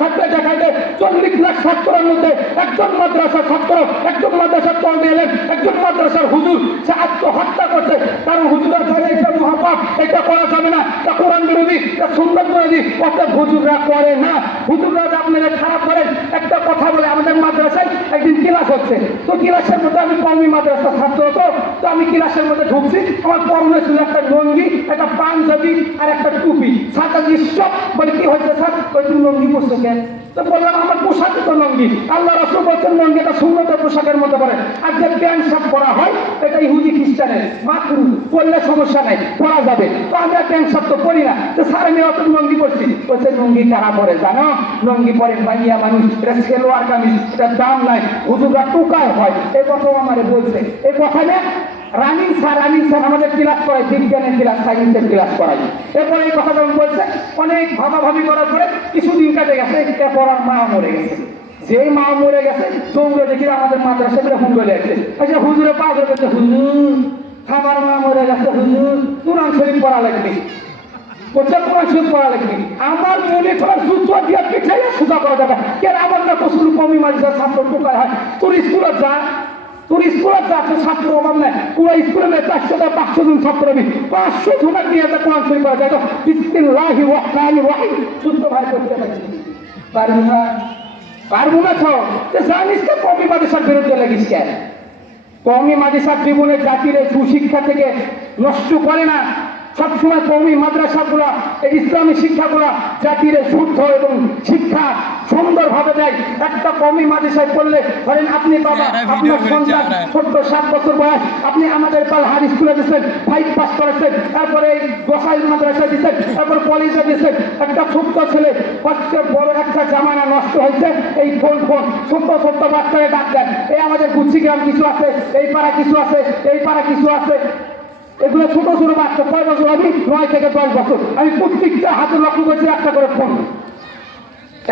থাকতে দেখা যায় চল্লিশ লাখ ছাত্রের মধ্যে একজন মাদ্রাসার ছাত্র, একজন মাদ্রাসার তলবে এলেন একজন মাদ্রাসার হুজুর, সে আত্মহত্যা করছে। কারণ হুজুরের ছেলে এটা মহাপাপ, এটা করা যাবে না। এটা কোরআন বিরোধী, এটা সুন্দর বিরোধী। অর্থাৎ হুজুররা করে না। হুজুররা আপনারা খারাপ করেন একটা কথা বলে, আমাদের মাদ্রাসায় একদিন ক্লাস হচ্ছে। তো ক্লাসের মধ্যে আমি কর্মী মাদ্রাসা ছাত্র তো তো আমি ক্লাসের মধ্যে ঢুকছি, আমার পরনে ছিল একটা লঙ্গি, একটা পাঞ্জাবি আর একটা টুপি। সাঁতার স্টপ বলে কি হয়েছে স্যার? ওই তুমি লঙ্গি পরছো কেন? তো বললাম, আমার পোশাকই তো লঙ্গি। আল্লাহ রসুল বলছেন, লঙ্গি এটা সুন্নত পোশাকের মতো পরে। আর যে প্যান্ট শার্ট পরা হয়, এটা ইহুদি খ্রিস্টানের মাতৃ পরলে সমস্যা নাই, পরা যাবে। তো আমি আর প্যান্ট শার্ট তো পরি না। তো স্যার, আমি অত লঙ্গি পরছি। বলছে, লঙ্গি কারা পরে জানো? লঙ্গি পরে ভাইয়া মানুষ, এটা সেলোয়ার কামিজ এটা দাম নাই। হুজুরা টুকায় হয়। এই কথাও আমারে বলছে। এই কথা রানিং স্যার রানিং স্যার আমাদের ক্লাস করায়, বিজ্ঞানের ক্লাস সায়েন্সের ক্লাস করাই এরপরে এই কথা যখন বলছে, অনেক ভাবাভাবি করার পরে কিছুদিন কাটে গেছে, এরপর আর মা মরে গেছে। যেই মা মরে গেছে দৌড়ে দেখি আমাদের মাদ্রাসা বলে হুন বলে আছে আচ্ছা হুজুরে পা ধরে বলছে, হুজুর, খাবার মা মরে গেছে, হুজুর, কোরআন শরীফ পড়া লাগবে। কোথাও কোরআন শরীফ পড়া লাগবে। আমার মনে করার সূত্র দিয়ে পিঠাইয়া করা যাবে কেন আমার না কসুর কমি মাঝে ছাত্র টোকায় হয়? তোর স্কুলে যা তোর স্কুলে যা ছাত্র অভাব নাই। পুরো স্কুলে নেই চারশোটা পাঁচশো জন ছাত্র নেই পাঁচশো জনের নিয়ে যা কোরআন শরীফ করা যায়। বিসমিল্লাহি রহমানির রহিম। শুদ্ধ ভাই করতে পারছি। পারব না। পারব না তো। যে জানিস কে কমি মাদ্রাসার বিরুদ্ধে লাগিস কেন? কমি মাদ্রাসার জীবনে জাতির সুশিক্ষা থেকে নষ্ট করে না। সবসময় কমি মাদ্রাসাগুলা এই ইসলামী শিক্ষাগুলা জাতির শুদ্ধ এবং শিক্ষা সুন্দরভাবে দেয়। একটা কমি মাদ্রাসায় পড়লে ধরেন আপনি বাবা আপনার সন্তান ছোট্ট সাত বছর বয়স আপনি আমাদের পালহার স্কুলে দিচ্ছেন ফাইভ পাস করেছেন তারপরে গোসাইল মাদ্রাসায় দিচ্ছেন তারপর কলেজে দিচ্ছেন একটা ছোট্ট ছেলে সবচেয়ে বড় একটা জামানা নষ্ট হয়েছে এই ফোন ফোন ছোট্ট ছোট্ট বাচ্চাকে ডাক দেন। এই আমাদের গুচ্ছি গ্রাম কিছু আছে এই পাড়া কিছু আছে এই পাড়া কিছু আছে। এগুলো ছোট ছোট বাচ্চা, ছয় বছর আমি নয় থেকে দশ বছর। আমি প্রত্যেকটা হাতে লক্ষ্য করছি একটা করে ফোন।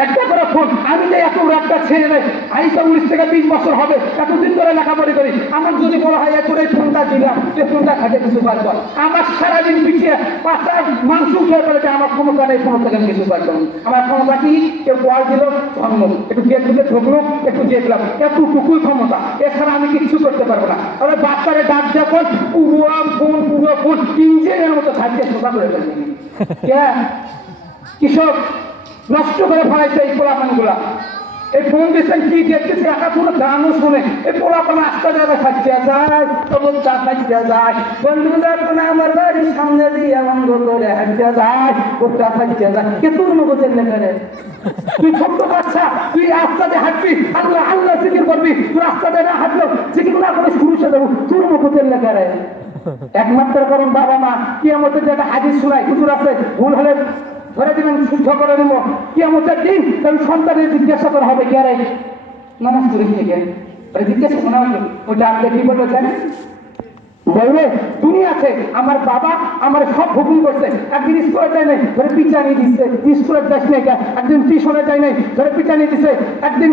একটা করে ফোন, আমি যে এত একটা ছেড়ে নেই আইসা উনিশ থেকে বিশ বছর হবে, এতদিন ধরে লেখাপড়ি করি। আমার যদি বলা হয় এই ফোনটা দিলাম যে ফোনটা খাতে কিছু পারব আমার সারাদিন পিছিয়ে পাঁচটা মাংস উঠে ফেলেছে আমার ক্ষমতা নেই কোনো থেকে আমি কিছু পারব। আমার ক্ষমতা কি? কেউ বল দিল, ধর্ম একটু গেট দিলে ঢুকলো একটু দেখলাম এতটুকুই ক্ষমতা, এছাড়া আমি কিচ্ছু করতে পারব না। তবে বাচ্চারে ডাক যখন পুরো ফোন পুরো ফোন, ইঞ্জিনের মতো থাকতে সোজা করে ফেলবে। কৃষক নষ্ট করে ফেলাইছে এই পোলাপানগুলা এই ফোন দিচ্ছেন কি দেখতেছে একা কোনো গানও শুনে এই পোলাপান আস্তে যাবে খাচ্ছে যায় তখন চা খাইতে যায় বন্ধুরা কোনো আমার বাড়ির সামনে দিয়ে বন্ধ করে হাঁটতে যায় ও চা খাইতে যায় কে তোর চেলে করে তুই ছোট্ট বাচ্চা তুই রাস্তাতে হাঁটবি আল্লাহ আল্লাহ জিকির করবি তুই রাস্তাতে না হাঁটলো জিকির না করে শুরু সে দেবো তোর চেলে করে একমাত্র কারণ বাবা মা কি আমাদের যে একটা হাদিস শোনায় হুজুর আছে ভুল হলে ধরে দিবেন, শুদ্ধ করে নেব কি আমাদের দিন তাহলে সন্তানের জিজ্ঞাসা করা হবে, কে রে? নামাজ করিস নি কে জিজ্ঞাসা করা হবে ওটা আপনি কি বলব আমার বাবা আমার সব হুকুম করছে। একদিন স্কুলে যায় নাই, ধরে পিটানি দিচ্ছে স্কুলে যাস নাই? একদিন টিউশনে যায় নাই, ধরে পিটানি দিচ্ছে একদিন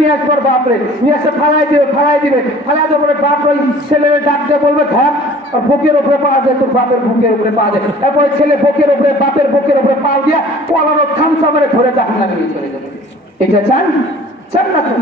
নিয়ে আসবার বাপরে। নিয়ে দিবে দিবে। ফালাই দেওয়ার পরে বাপ ওই ছেলের ডাক দিয়ে বলবে বুকের উপরে পাওয়া যায় তোর বাপের বুকের উপরে পাওয়া যায় তারপরে ছেলে বুকের উপরে, বাপের বুকের উপরে পাও দিয়া পলানো মেরে ধরে নিয়ে চলে যাবে এটা চান? চান না তো?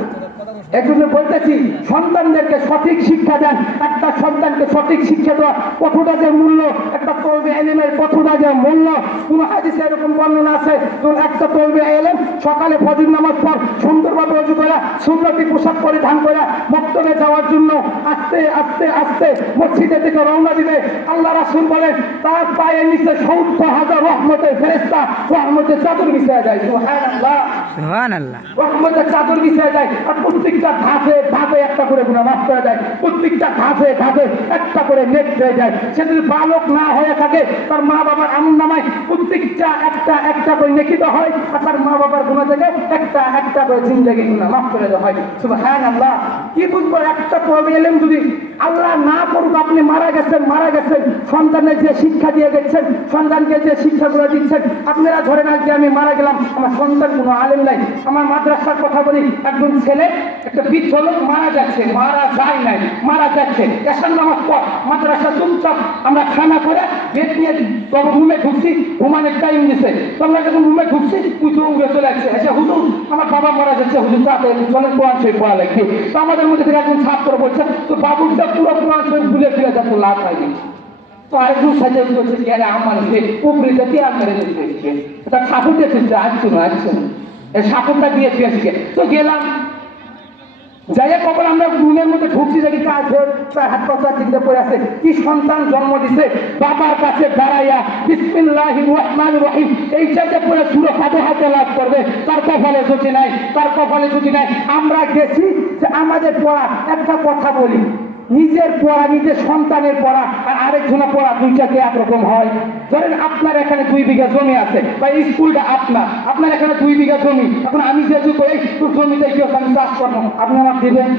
বলতেছি, সন্তানদেরকে সঠিক শিক্ষা দেন। একটা সন্তানকে সঠিক শিক্ষা দেওয়া কতটা যে মূল্য, একটা তলবে এলিমের কতটা যে মূল্য কোন হাদিসে এরকম বর্ণনা আছে? তোর একটা তলবে এলেম সকালে ফজর নামাজ পর সুন্দরভাবে অজু করা সুন্দরটি পোশাক পরিধান করা মক্তবে যাওয়ার জন্য আস্তে আস্তে আস্তে মসজিদের দিকে রওনা দিবে। আল্লাহ রাসূল বলেন তার পায়ের নিচে সত্তর হাজার রহমতের ফেরেস্তা রহমতের চাদর মিশে যায় সুবহানাল্লাহ। সুবহানাল্লাহ। রহমতের চাদর মিশে যায় আর প্রত্যেকটা প্রত্যেকটা ধাপে ধাপে একটা করে গুণা মাফ করে দেয়। প্রত্যেকটা ধাপে ধাপে একটা করে নেট হয়ে যায়। সে যদি বালক না হয়ে থাকে, তার মা বাবার আমন প্রত্যেকটা একটা একটা করে লিখিত হয়, আর তার মা বাবার গুণা থেকে একটা একটা করে জিন্দগি মাফ করে দেওয়া হয়। শুধু হ্যাঁ আল্লাহ কি বুঝব, একটা পর্বে এলেন যদি আল্লাহ না করুক, আপনি মারা গেছেন মারা গেছেন। সন্তানের যে শিক্ষা দিয়ে গেছেন, সন্তানকে যে শিক্ষাগুলো দিচ্ছেন, আপনারা ধরেন আজকে আমি মারা গেলাম, আমার সন্তান কোনো আলেম নাই। আমার মাদ্রাসার কথা বলি, একজন ছেলে, একটা বৃদ্ধ লোক মারা যাচ্ছে, মারা যায় নাই, মারা যাচ্ছে। এসার নামাজ পর মাদ্রাসা চুপচাপ, আমরা খানা করে বেড নিয়ে তবে রুমে ঢুকছি, ঘুমানোর টাইম দিছে তো আমরা যখন রুমে ঢুকছি পুজো উড়ে চলে আসছে। এসে হুজুর, আমার বাবা মারা যাচ্ছে। হুজুর তাতে চলেন কোরআন শরীফ পড়া লাগবে। তো আমাদের মধ্যে থেকে একজন ছাত্র বলছে তো বাবুরটা পুরো কোরআন শরীফ ভুলে ফিরে যাচ্ছে লাভ হয়নি তো আরেকজন সাজে বলছে, কি আরে আমার সে উপরে যেতে আর মেরে দিতে এটা ঠাকুর দেখেছে আসছো না আসছো না এই ঠাকুরটা দিয়ে ফিরেছে তো গেলাম যাই কখন আমরা রুমের মধ্যে ঢুকছি দেখি কাজ হোক তার হাত পাতা চিন্তা করে আছে? কি সন্তান জন্ম দিছে? বাবার কাছে দাঁড়াইয়া, বিসমিল্লাহ রহমান রহিম, এই যে পরে সুর হাতে হাতে লাভ করবে। তার কপালে ছুটি নাই, তার কপালে ছুটি নাই। আমরা গেছি যে আমাদের পড়া একটা কথা বলি। নিজের পড়া, নিজের সন্তানের পড়া আর আরেকজনের পড়া দুইটাকে একরকম হয়। ধরেন আপনার এখানে দুই বিঘা জমি আছে বা স্কুলটা আপনার। আপনার এখানে দুই বিঘা জমি। এখন আমি যেহেতু এই তোর জমিতে কি আমি চাষ করব। আপনি আমার দিবেন?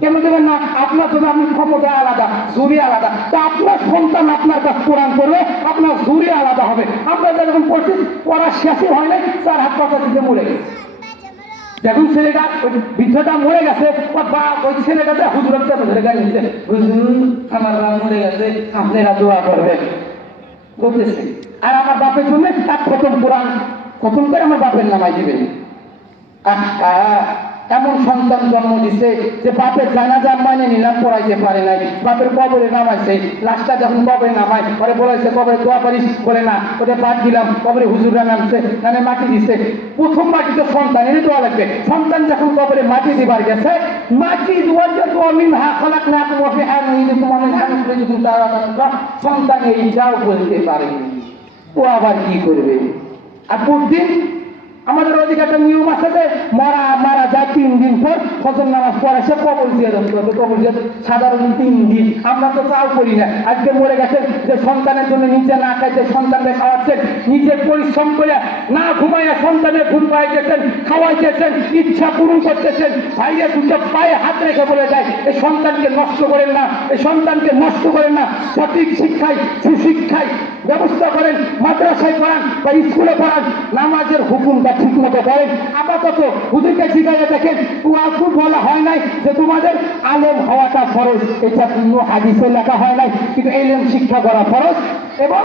কেন দেবেন না? আপনার জন্য আপনি ক্ষমতা আলাদা জুড়ি আলাদা। তো আপনার সন্তান আপনার কাছে কোরআন করবে, আপনার জুড়ি আলাদা হবে। আপনার যখন পড়ছি, পড়া শেষই হয় নাই, চার হাত পাতা দিতে মরে গেছে। যখন ছেলেটা ওই বৃদ্ধটা মরে গেছে। ওর ওই ছেলেটাতে হুজুরের চেপে ধরে গেছে আমার বাপ মরে গেছে আপনারা দোয়া করবেন। বলতেছে আর আমার বাপের জন্য তার প্রথম কোরআন। খতম করে আমার বাপের নামাই দিবেন। আহা, এমন সন্তান জন্ম দিছে যে বাপের জানাজা মানে নিলাম পড়াইতে পারে নাই। বাপের কবরে নামাইছে, লাশটা যখন কবরে নামায়, পরে বলেছে, কবরে দোয়া পারিস বলে, না। ওদের বাদ দিলাম, কবরে হুজুরা নামছে, নামে মাটি দিছে। প্রথম মাটি তো সন্তানের দোয়া লাগবে। সন্তান যখন কবরে মাটি দিবার গেছে, মাটি দোয়া যে দোয়া মিন হা খলাক না তোমাকে হ্যাঁ তোমার হ্যাঁ যখন তারা সন্তান এইটাও বলতে পারেনি। ও আবার কি করবে? আর দিন আমাদের ওদিকে একটা নিয়ম আছে যে মরা, মারা যায় তিন দিন পর ফজর নামাজ পড়ে, সে কবর ধরতে কবর সাধারণ তিন দিন। আমরা তো তাও করি না। আজকে মরে গেছেন যে সন্তানের জন্য নিচে না খাইতে সন্তানকে খাওয়াচ্ছেন, নিজে পরিশ্রম করে না ঘুমাইয়া সন্তানের ঘুম পাইতেছেন, খাওয়াইতেছেন, ইচ্ছা পূরণ করতেছেন ভাইয়া দুটো পায়ে হাত রেখে বলে যায় এই সন্তানকে নষ্ট করেন না এই সন্তানকে নষ্ট করেন না। সঠিক শিক্ষায়, সুশিক্ষায় ব্যবস্থা করেন মাদ্রাসায় পড়ান বা স্কুলে পড়ান, নামাজের হুকুমটা ঠিক মতো করেন। আপাতত হুজুরকে জিজ্ঞাসা দেখেন ওয়াকুব বলা হয় নাই যে তোমাদের আলেম হওয়াটা ফরজ? এটা কোনো হাদিসে লেখা হয় নাই, কিন্তু এলেম শিক্ষা করা ফরজ এবং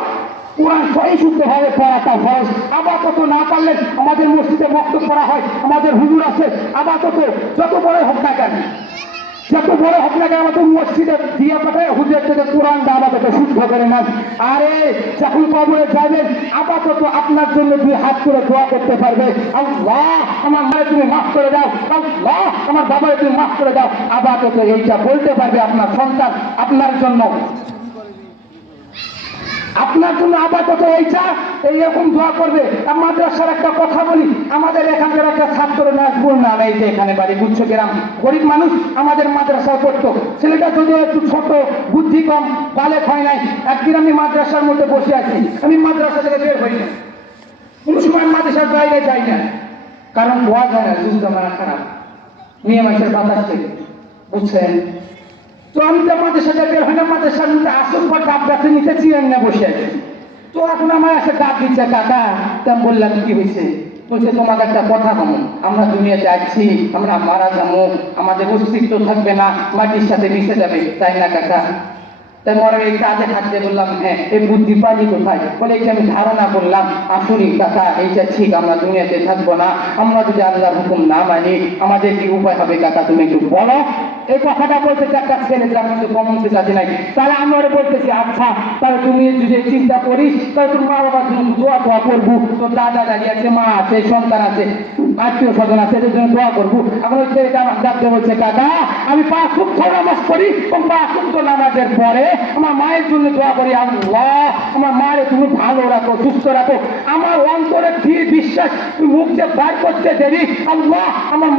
কোরআন সহি শুদ্ধভাবে পড়াটা ফরজ। আপাতত না পারলে আমাদের মসজিদে বক্তব্য করা হয়, আমাদের হুজুর আছে, আপাতত যত বড় হোক না কেন। যত বড় হোক না আমাদের মসজিদে দিয়ে পাঠায় হুজুরের থেকে কোরআন আপাতত শুদ্ধ করে নেন। আরে যখন কবরে যাবেন আপাতত আপনার জন্য দুই হাত করে দোয়া করতে পারবে। আল্লাহ, আমার মায়ের তুমি মাফ করে দাও। আল্লাহ, আমার বাবার তুমি মাফ করে দাও। আপাতত এইটা বলতে পারবে আপনার সন্তান আপনার জন্য। আপনার জন্য আপাতত এইটা এইরকম দোয়া করবে। মাদ্রাসার একটা কথা বলি, আমাদের এখানকার একটা ছাত্র নাজবুল নাম, এই যে এখানে বাড়ি বুঝছ গ্রাম। গরিব মানুষ আমাদের মাদ্রাসায় পড়তো। ছেলেটা যদি একটু ছোট, বুদ্ধি কম বালেক হয় নাই, একদিন আমি মাদ্রাসার মধ্যে বসে আছি। আমি মাদ্রাসা থেকে বের হই না। কোনো সময় মাদ্রাসার বাইরে যাই না। কারণ বয়া যায় না, যুগ জামানা খারাপ। মেয়ে মানুষের বাতাস থেকে, বুঝছেন? তো আমি তো আমাদের সাথে বের হয় না আমাদের সামনে আসল পর ডাব গাছের নিচে চিয়ান না বসে আছি। তো এখন আমার এসে ডাক দিচ্ছে, কাকা তেমন বললাম, কি হয়েছে? বলছে, তোমাকে একটা কথা বলো। আমরা দুনিয়াতে আছি আমরা মারা যাব, আমাদের অস্তিত্ব থাকবে না, মাটির সাথে মিশে যাবে, তাই না, কাকা? তাই মরে এই কাজে থাকতে বললাম হ্যাঁ এই বুদ্ধি পালি কোথায়? বলে এইটা আমি ধারণা করলাম, আসুনি, কাকা এইটা ঠিক আমরা দুনিয়াতে থাকব না, আমরা যদি আল্লাহর হুকুম না মানি, আমাদের কি উপায় হবে, কাকা, তুমি একটু বলো? এই কথাটা বলতে একটা ছেলে যার মধ্যে কমন সেন্স আছে নাই। তাহলে আমি ওরা বলতেছি আচ্ছা তাহলে তুমি যদি চিন্তা করিস, তাহলে তোর মা বাবার জন্য দোয়া দোয়া করব। তোর দাদা দাদি আছে, মা আছে, সন্তান আছে, আত্মীয় স্বজন আছে, এদের জন্য দোয়া করব। এখন ওই ছেলেটা আমার ডাকতে বলছে কাকা আমি পাঁচ সূক্ষ্ম নামাজ করি এবং পাঁচ সূক্ষ্ম নামাজের পরে আমার মায়ের জন্য দোয়া করি, আল্লাহ, আমার মায়ের তুমি ভালো রাখো, সুস্থ রাখো। আমার অন্তরে ধীর বিশ্বাস, মুখ যে বার করতে দেরি। আল্লাহ, আমার